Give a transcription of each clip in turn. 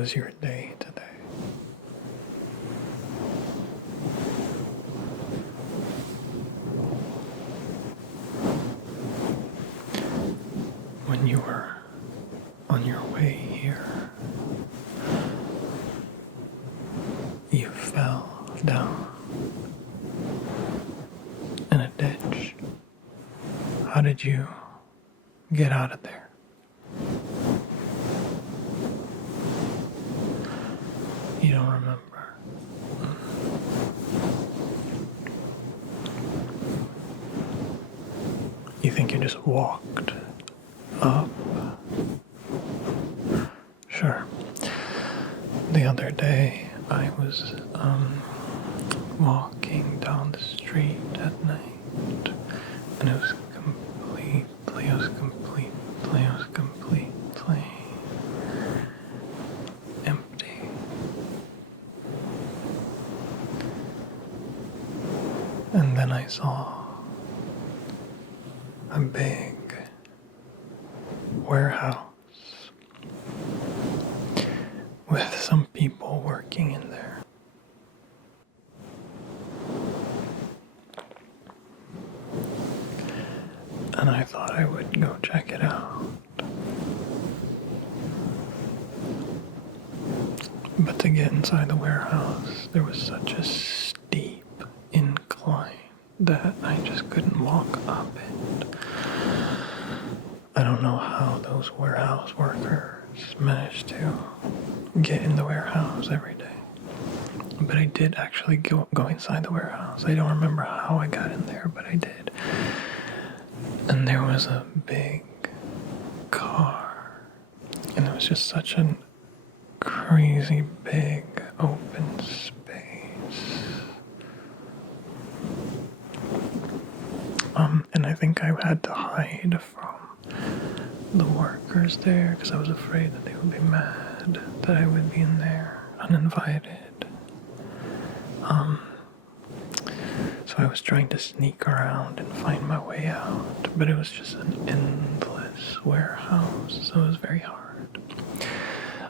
was your day today? When you were on your way here, you fell down in a ditch. How did you get out of there? You don't remember? You think you just walked up? Sure. The other day, I was walking down the street at night, and it was completely empty. And then I saw a big warehouse with some people working in there. And I thought I would go check it out. But to get inside the warehouse, there was such a steep incline that I just couldn't walk up it. I don't know how those warehouse workers managed to get in the warehouse every day. But I did actually go inside the warehouse. I don't remember how I got in there, but I did. And there was a big car. And it was just such a crazy big open space. And I think I had to hide from the workers there because I was afraid that they would be mad that I would be in there uninvited. So I was trying to sneak around and find my way out, but it was just an endless warehouse, so it was very hard.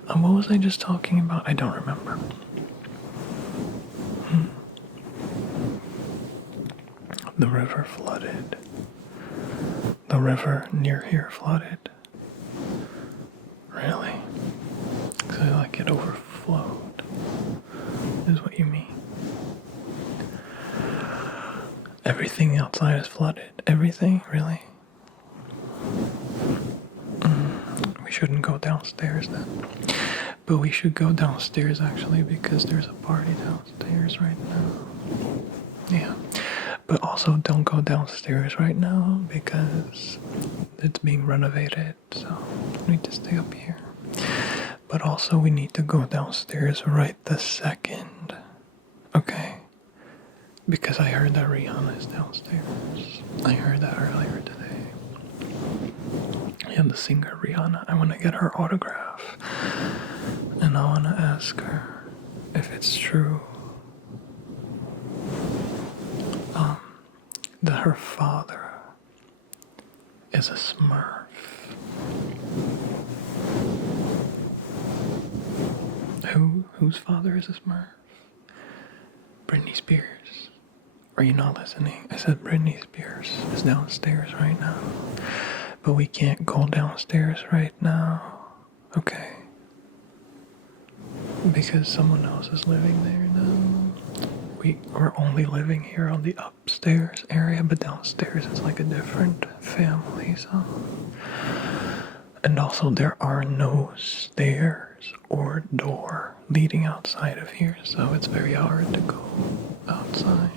What was I just talking about? I don't remember. The river flooded. The river near here flooded. Really? So like it overflowed, is what you mean? Everything outside is flooded. Everything? Really? We shouldn't go downstairs then. But we should go downstairs actually because there's a party downstairs right now. Yeah. But also don't go downstairs right now because it's being renovated, so we need to stay up here. But also we need to go downstairs right this second. Okay? Because I heard that Rihanna is downstairs. I heard that earlier today. Yeah, the singer Rihanna. I want to get her autograph. And I want to ask her if it's true that her father is a Smurf. Whose father is a Smurf? Britney Spears. Are you not listening? I said Britney Spears is downstairs right now. But we can't go downstairs right now. Okay. Because someone else is living there now. We're only living here on the upstairs area, but downstairs is like a different family, so. And also there are no stairs or door leading outside of here, so it's very hard to go outside.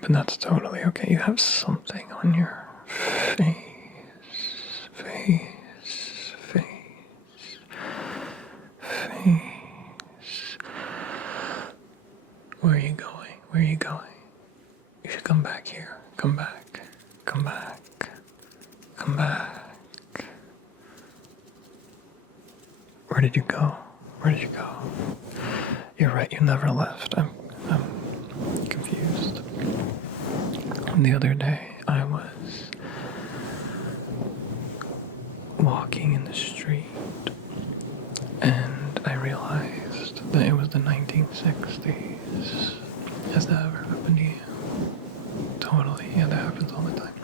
But that's totally okay. You have something on your face. Where are you going? Where are you going? You should come back here. Come back. Come back. Come back. Where did you go? Where did you go? You're right, you never left. I'm confused. The other day, I was walking in the street, 60s. Has that ever happened to you? Totally, yeah, that happens all the time.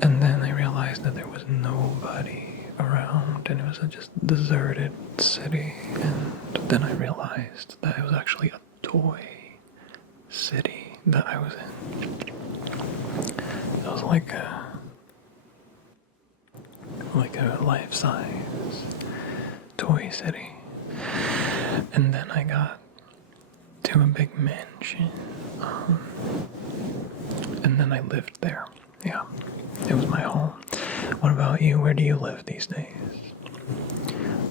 And then I realized that there was nobody around, and it was a just deserted city. And then I realized that it was actually a toy city that I was in. It was like a life-size toy city. And then I got to a big mansion, and then I lived there. Yeah, it was my home. What about you? Where do you live these days?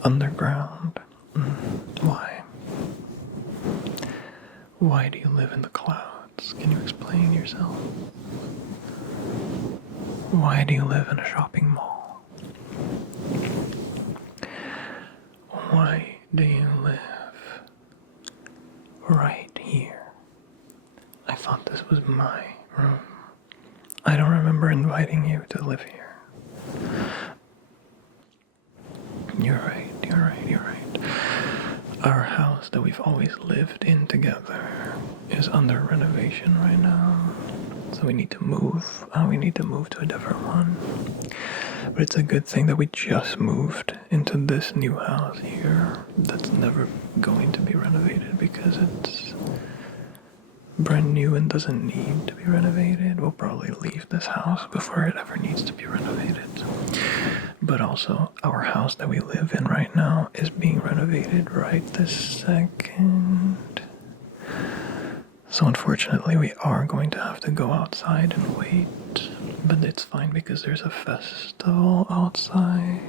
Underground? Why? Why do you live in the clouds? Can you explain yourself? Why do you live in a shopping mall? Why do you live right here? I thought this was my room. I don't remember inviting you to live here. You're right. Our house that we've always lived in together is under renovation right now. So we need to move. We need to move to a different one. But it's a good thing that we just moved into this new house here that's never going to be renovated because it's brand new and doesn't need to be renovated. We'll probably leave this house before it ever needs to be renovated. But also, our house that we live in right now is being renovated right this second. So unfortunately, we are going to have to go outside and wait. But it's fine because there's a festival outside.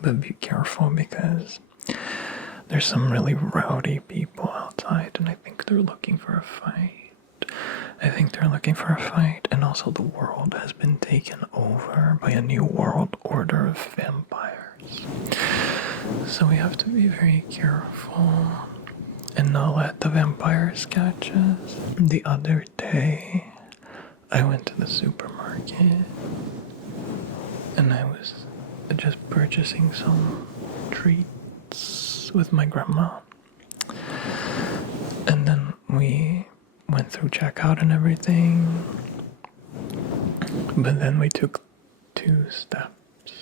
But be careful because there's some really rowdy people outside, and I think they're looking for a fight. And also the world has been taken over by a new world order of vampires. So we have to be very careful and not let the vampires catch us. The other day, I went to the supermarket, and I was just purchasing some treats with my grandma. And then we went through checkout and everything. But then we took 2 steps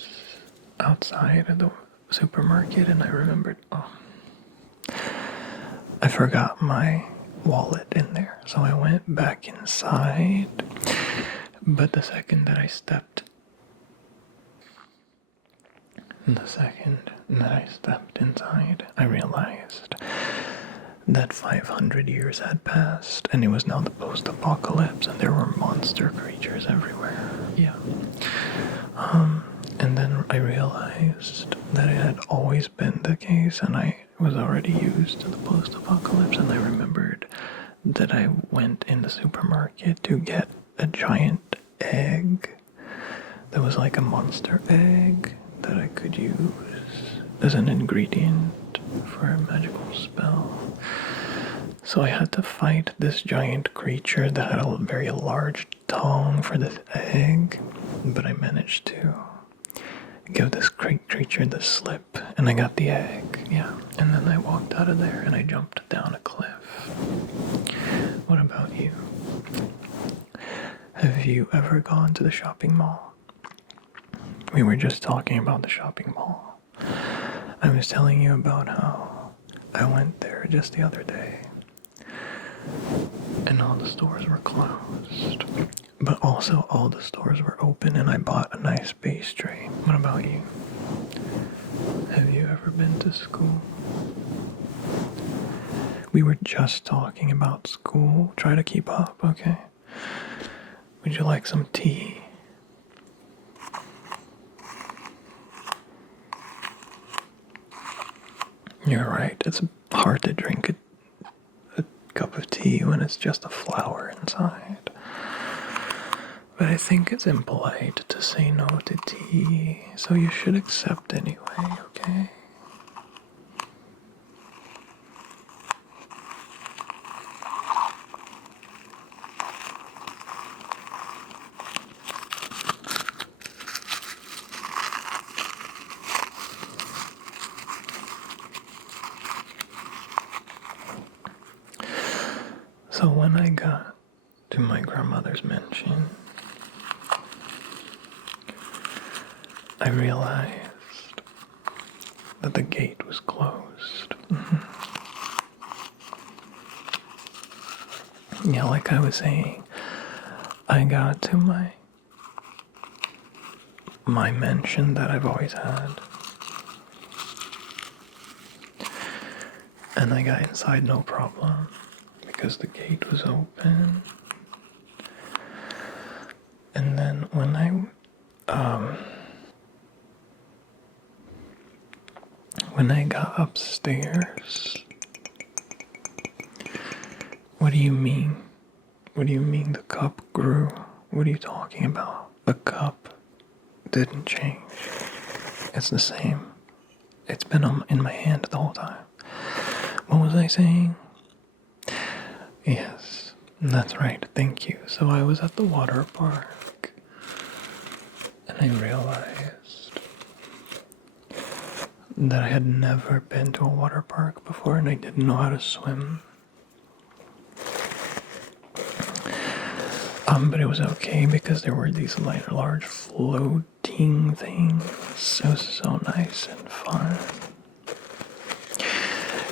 outside of the supermarket, and I remembered, I forgot my wallet in there. So I went back inside. But the second that I stepped inside, I realized that 500 years had passed, and it was now the post-apocalypse, and there were monster creatures everywhere. Yeah. And then I realized that it had always been the case, and I was already used to the post-apocalypse, and I remembered that I went in the supermarket to get a giant egg that was like a monster egg that I could use as an ingredient for a magical spell. So I had to fight this giant creature that had a very large tongue for this egg, but I managed to give this creature the slip, and I got the egg, yeah. And then I walked out of there, and I jumped down a cliff. What about you? Have you ever gone to the shopping mall? We were just talking about the shopping mall. I was telling you about how I went there just the other day, and all the stores were closed. But also all the stores were open, and I bought a nice pastry. What about you? Have you ever been to school? We were just talking about school. Try to keep up, okay? Would you like some tea? You're right. It's hard to drink a cup of tea when it's just a flower inside. But I think it's impolite to say no to tea, so you should accept anyway, okay? So when I got to my grandmother's mansion, I realized that the gate was closed. Yeah, like I was saying, I got to my mansion that I've always had, and I got inside no problem because the gate was open. And then when I got upstairs, what do you mean? What do you mean the cup grew? What are you talking about? The cup didn't change. It's the same. It's been in my hand the whole time. What was I saying? Yes, that's right. Thank you. So I was at the water park and I realized that I had never been to a water park before and I didn't know how to swim. But it was okay because there were these large floating things. It was so nice and fun.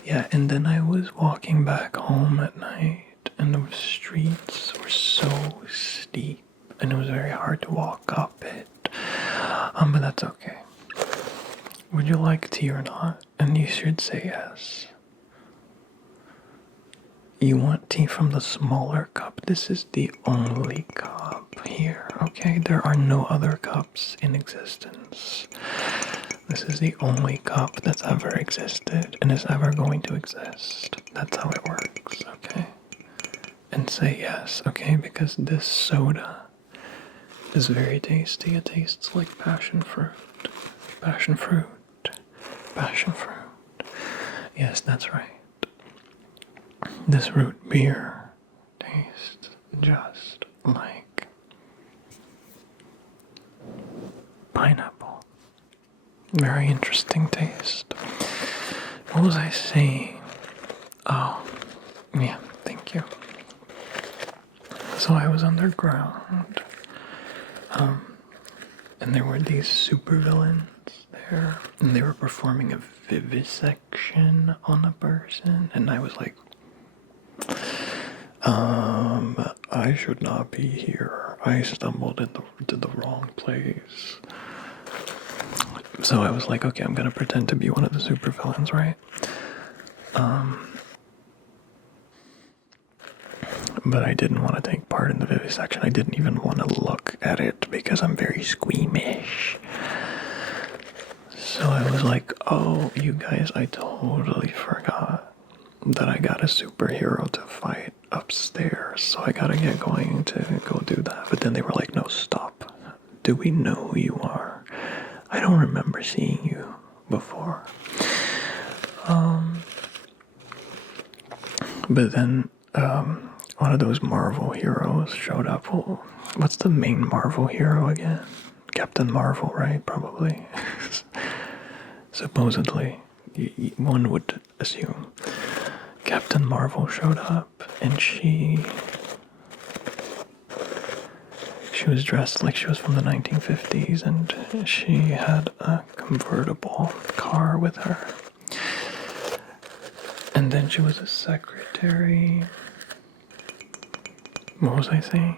Yeah, and then I was walking back home at night, and the streets were so steep, and it was very hard to walk up it. But that's okay. Would you like tea or not? And you should say yes. You want tea from the smaller cup? This is the only cup here, okay? There are no other cups in existence. This is the only cup that's ever existed and is ever going to exist. That's how it works, okay? And say yes, okay? Because this soda is very tasty. It tastes like passion fruit. Passion fruit. Passion fruit. Yes, that's right. This root beer tastes just like pineapple. Very interesting taste. What was I saying? Oh, yeah, thank you. So I was underground, and there were these supervillains there, and they were performing a vivisection on a person, and I was like, I should not be here. I stumbled into the wrong place. So I was like, okay, I'm gonna pretend to be one of the supervillains, right? But I didn't want to take part in the vivisection. I didn't even want to look at it because I'm very squeamish. So I was like, oh, you guys, I totally forgot that I got a superhero to fight upstairs. So I gotta get going to go do that. But then they were like, no, stop. Do we know who you are? I don't remember seeing you before. But then one of those Marvel heroes showed up. Well, what's the main Marvel hero again? Captain Marvel, right? Probably. Supposedly, one would assume. Captain Marvel showed up, and she was dressed like she was from the 1950s, and she had a convertible car with her. And then she was a secretary. What was I saying?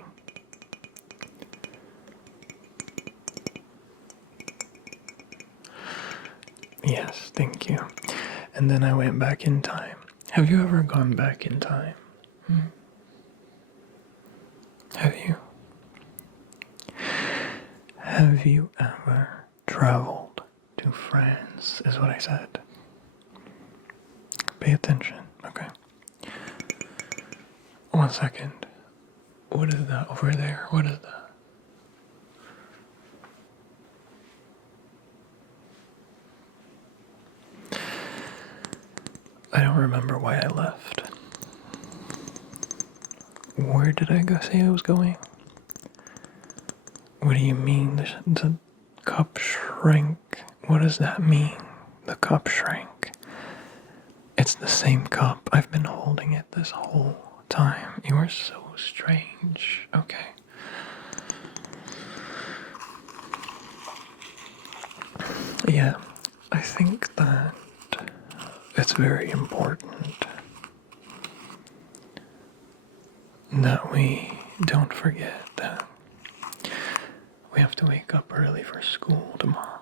Yes, thank you. And then I went back in time. Have you ever gone back in time? Have you? Have you ever traveled to France, is what I said. Pay attention, okay? 1 second. What is that over there? What is that? I don't remember why I left. Where did I go say I was going? What do you mean? The cup shrank. What does that mean? The cup shrank. It's the same cup. I've been holding it this whole about time. You are so strange. Okay. Yeah, I think that it's very important that we don't forget that we have to wake up early for school tomorrow.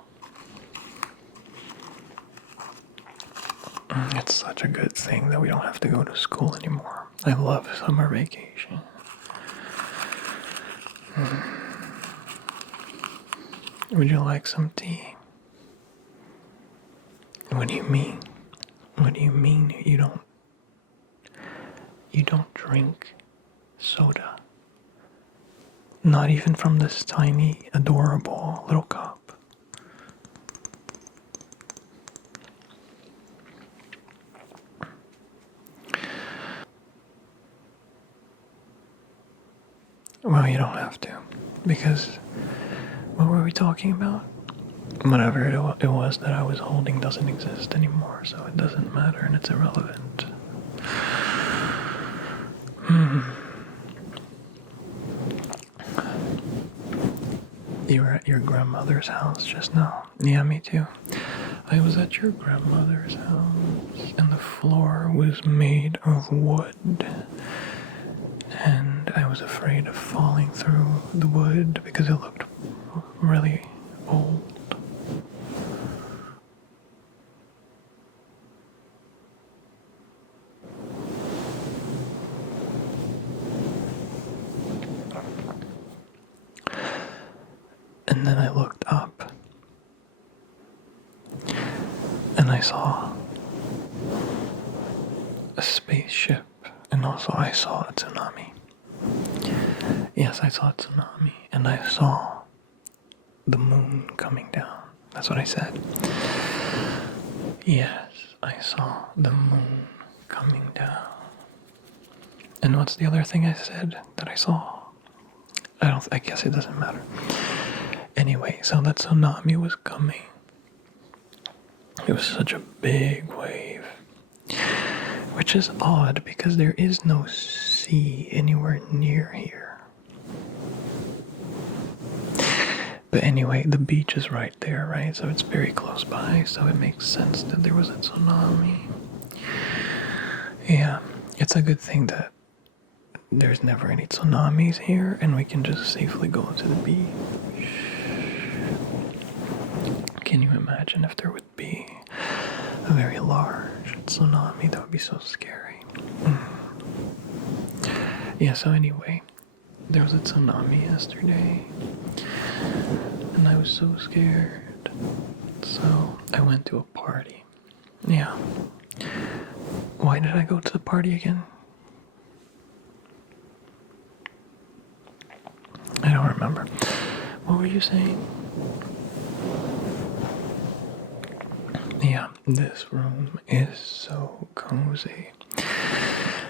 It's such a good thing that we don't have to go to school anymore. I love summer vacation. Would you like some tea? What do you mean? What do you mean you don't drink soda? Not even from this tiny, adorable little cup. Well, you don't have to, because what were we talking about? Whatever it was that I was holding doesn't exist anymore, so it doesn't matter and it's irrelevant. You were at your grandmother's house just now. Yeah, me too. I was at your grandmother's house, and the floor was made of wood. And I was afraid of falling through the wood because it looked really old. And then I looked up and I saw a spaceship, and also I saw a tsunami. Yes, I saw a tsunami, and I saw the moon coming down. That's what I said. Yes, I saw the moon coming down. And what's the other thing I said that I saw? I guess it doesn't matter. Anyway, so that tsunami was coming. It was such a big wave. Which is odd because there is no sea anywhere near here. But anyway, the beach is right there, right? So it's very close by, so it makes sense that there was a tsunami. Yeah, it's a good thing that there's never any tsunamis here and we can just safely go to the beach. Can you imagine if there would be a very large tsunami? That would be so scary. Yeah, so anyway, there was a tsunami yesterday and I was so scared. So I went to a party. Yeah. Why did I go to the party again? I don't remember. What were you saying? Yeah, this room is so cozy.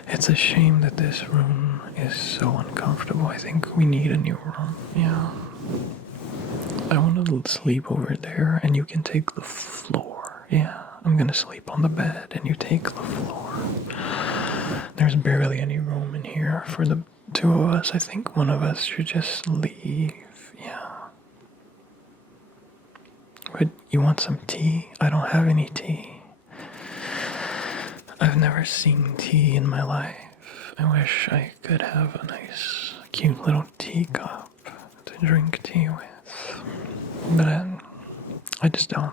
It's a shame that this room is so uncomfortable. I think we need a new room. Yeah. I want to sleep over there and you can take the floor. Yeah, I'm gonna sleep on the bed and you take the floor. There's barely any room in here for the two of us. I think one of us should just leave. Yeah. But you want some tea? I don't have any tea. I've never seen tea in my life. I wish I could have a nice, cute little teacup to drink tea with. But I just don't.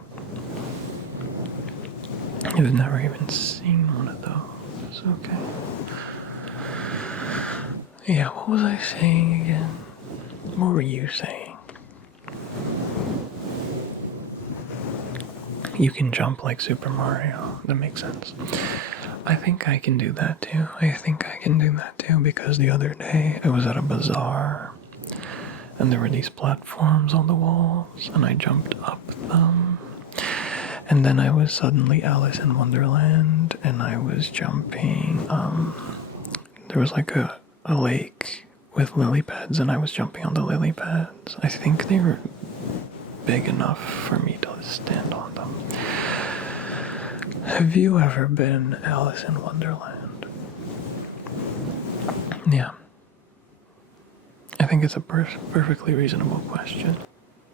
I've never even seen one of those. Okay. Yeah, what was I saying again? What were you saying? You can jump like Super Mario. That makes sense. I think I can do that too. Because the other day I was at a bazaar and there were these platforms on the walls and I jumped up them. And then I was suddenly Alice in Wonderland and I was jumping. There was like a lake with lily pads and I was jumping on the lily pads. I think they were big enough for me to stand on them. Have you ever been Alice in Wonderland? Yeah. I think it's a perfectly reasonable question.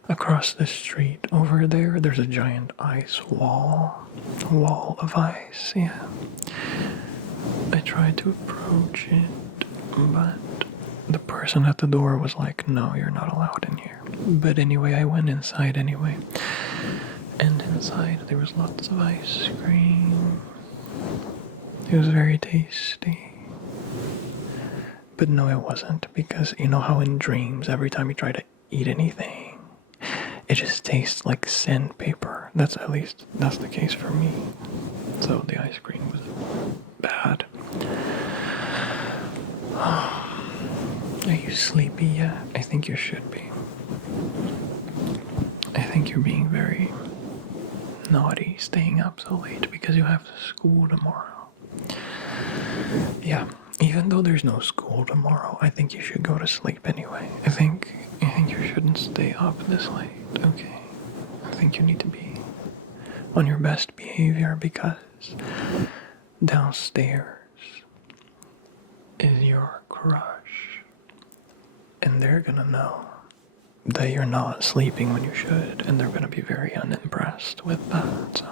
Across the street over there, there's a giant ice wall. A wall of ice, yeah. I tried to approach it, but the person at the door was like, no, you're not allowed in here. But anyway, I went inside anyway. And inside there was lots of ice cream. It was very tasty. But no, it wasn't, because you know how in dreams, every time you try to eat anything, it just tastes like sandpaper. That's the case for me. So the ice cream was bad. Are you sleepy yet? I think you should be. I think you're being very naughty staying up so late because you have school tomorrow. Yeah, even though there's no school tomorrow, I think you should go to sleep anyway. I think you shouldn't stay up this late, okay? I think you need to be on your best behavior because downstairs is your crush. And they're gonna know that you're not sleeping when you should, and they're gonna be very unimpressed with that, so.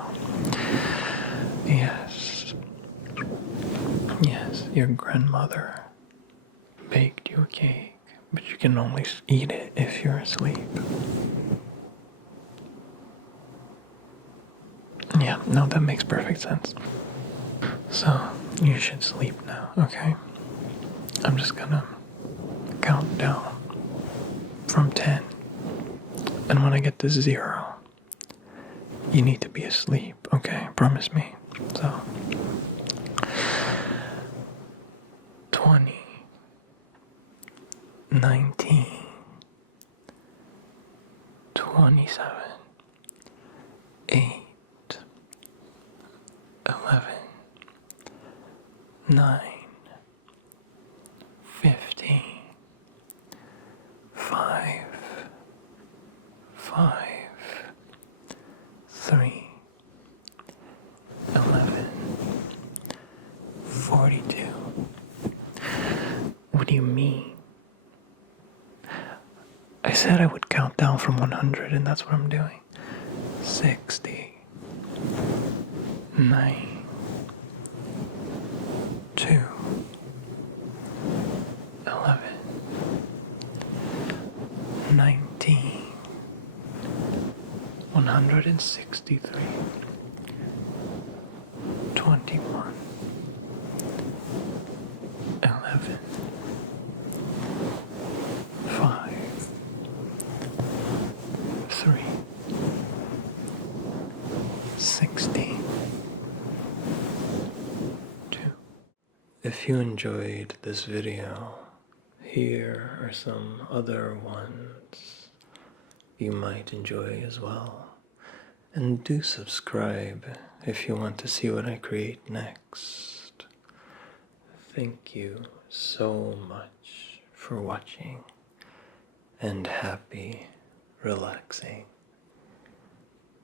Yes, your grandmother baked you a cake, but you can only eat it if you're asleep. Yeah, no, that makes perfect sense. So, you should sleep now, okay? I'm just gonna count down from 10. And when I get to 0, you need to be asleep, okay? Promise me. So, 20, 19, 27, 8, 11, 9, 15, 5, 3, 11, 42. What do you mean? I said I would count down from 100, and that's what I'm doing. 60, 9, 2, 11, 19, 163, 21, 11, 5, 3, 16, 2. If you enjoyed this video, here are some other ones you might enjoy as well. And do subscribe if you want to see what I create next. Thank you so much for watching, and happy relaxing.